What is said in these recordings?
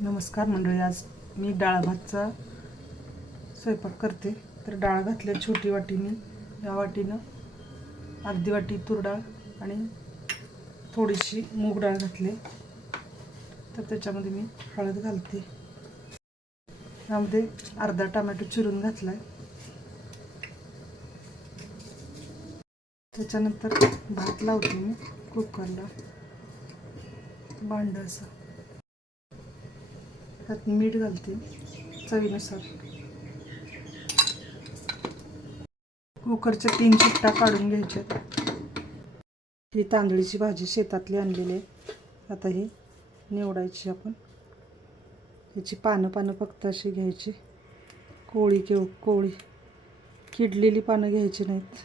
नमस्कार मंडळी आज मी डाळ भातचा स्वयंपाक करते. तर डाळ घातल्या छोटी वाटीने या वाटीनं अर्धी वाटी तूर डाळ आणि थोडीशी मूग डाळ घातली. तर त्याच्यामध्ये मी हळद घालते. यामध्ये अर्धा टमॅटो चिरून घातला आहे त्याच्यानंतर भात लावते मी कुकरला. भांड असं. त्यात मीठ घालते चवीनुसार. कुकरच्या तीन चिट्टा काढून घ्यायच्या ही तांदळीची भाजी शेतातली आणलेली आहे. आता ही निवडायची आपण. याची पानं पानं फक्त अशी घ्यायची. कोळी किंवा कोळी. किडलेली पानं घ्यायची नाहीत.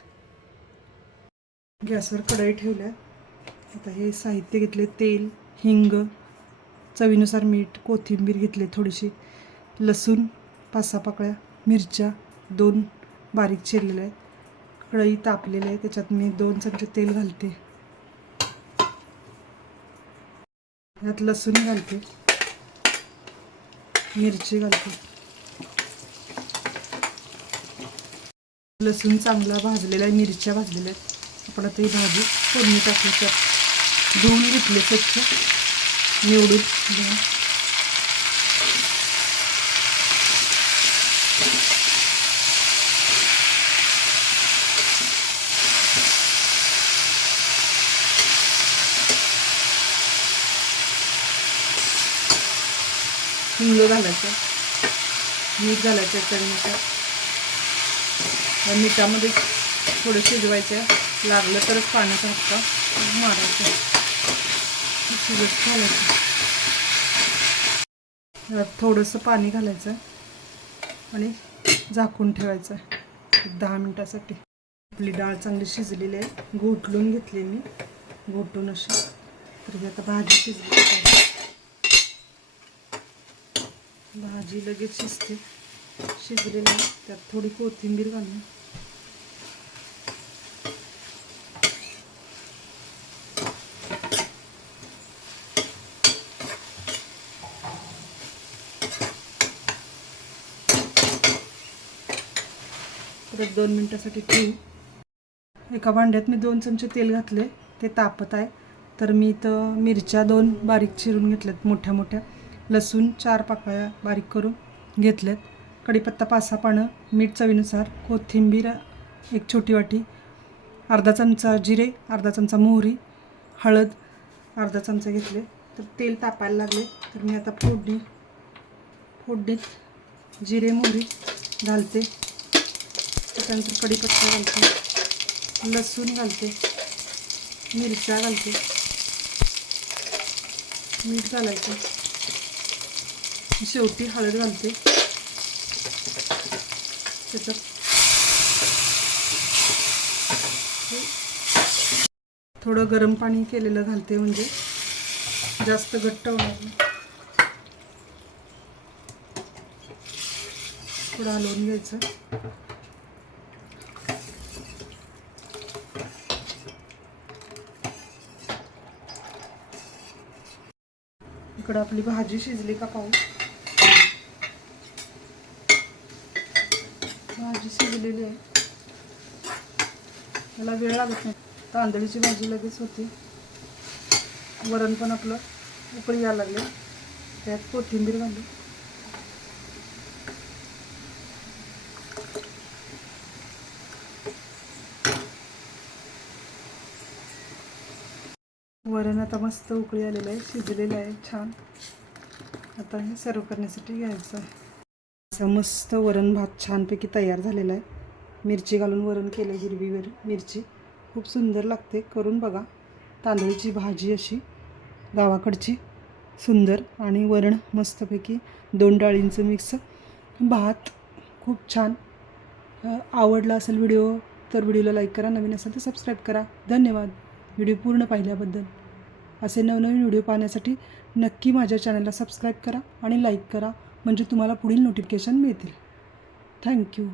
गॅसवर कढई ठेवल्या. आता हे साहित्य घेतले तेल हिंग चवीनुसार मीठ कोथिंबीर घेतली थोडीशी लसूण पाच सहा पाकळ्या मिरच्या दोन बारीक चिरलेल्या आहेत. कढई तापलेली आहे त्याच्यात मी दोन चमचे तेल घालते. यात लसूण घालते. मिरची घालते. लसूण चांगला भाजलेला आहे मिरच्या भाजलेल्या आहेत. आपण आता ही भाजी फोडणी टाकू त्यात धुवून घेतले स्वच्छ. निवडून. घ्या हिंग घालायचं. मीठ घालायचं चवीनुसार मिठामध्ये थोडं शिजवायचं. लागलं तरच पाण्याचा हक्का मारायचं. शिजत घालायचं. त्यात थोडंसं पाणी घालायचं आणि झाकून ठेवायचं दहा मिनटासाठी. आपली डाळ चांगली शिजलेली आहे. घोटलून घेतली मी. घोटून अशी. तर ही आता भाजी शिजली. भाजी लगेच शिजते. शिजलेली त्यात थोडी कोथिंबीर घालून. परत दोन मिनटासाठी ठेवू. एका भांड्यात मी दोन चमचे तेल घातले ते तापत आहे. तर मी इथं मिरच्या दोन बारीक चिरून घेतल्यात मोठ्या मोठ्या. लसूण चार पाकळ्या बारीक करून घेतल्यात. कढीपत्ता पाच सहा पानं मीठ चवीनुसार कोथिंबीर एक छोटी वाटी अर्धा चमचा जिरे अर्धा चमचा मोहरी हळद अर्धा चमचा घेतले. तर तेल तापायला लागले. तर मी आता फोडणी फोडणीत जिरे मोहरी घालते. त्याच्यानंतर कढीपत्ता घालते. लसूण घालते. मिरच्या घालते. मीठ घालायचं. शेवटी हळद घालते. त्याच्यात थोडं गरम पाणी केलेलं घालते म्हणजे जास्त घट्ट होणार नाही. थोडं हलवून घ्यायचं. इकडं आपली भाजी शिजली का पाहू? भाजी शिजलेली आहे. मला वेळ लागत नाही. तांदळीची भाजी लगेच होती. वरण पण आपलं उकळी यायला लागले. त्यात कोथिंबीर घालू वरण आता मस्त उकळी आलेलं आहे शिजलेलं आहे छान. आता हे सर्व करण्यासाठी घ्यायचं आहे. असं मस्त वरण भात छानपैकी तयार झालेला आहे. मिरची घालून वरण केलं हिरवी वर मिरची. खूप सुंदर लागते करून बघा. तांदळीची भाजी अशी गावाकडची. सुंदर आणि वरण मस्तपैकी दोन डाळींचं मिक्स. भात खूप छान. आवडला असेल व्हिडिओ तर व्हिडिओला लाईक करा नवीन असेल तर सबस्क्राईब करा. धन्यवाद. व्हिडिओ पूर्ण पाहिल्याबद्दल. असे नवनवीन व्हिडिओ पाहण्यासाठी नक्की माझ्या चॅनलला सबस्क्राईब करा आणि लाईक करा म्हणजे तुम्हाला पुढील नोटिफिकेशन मिळतील. थँक्यू.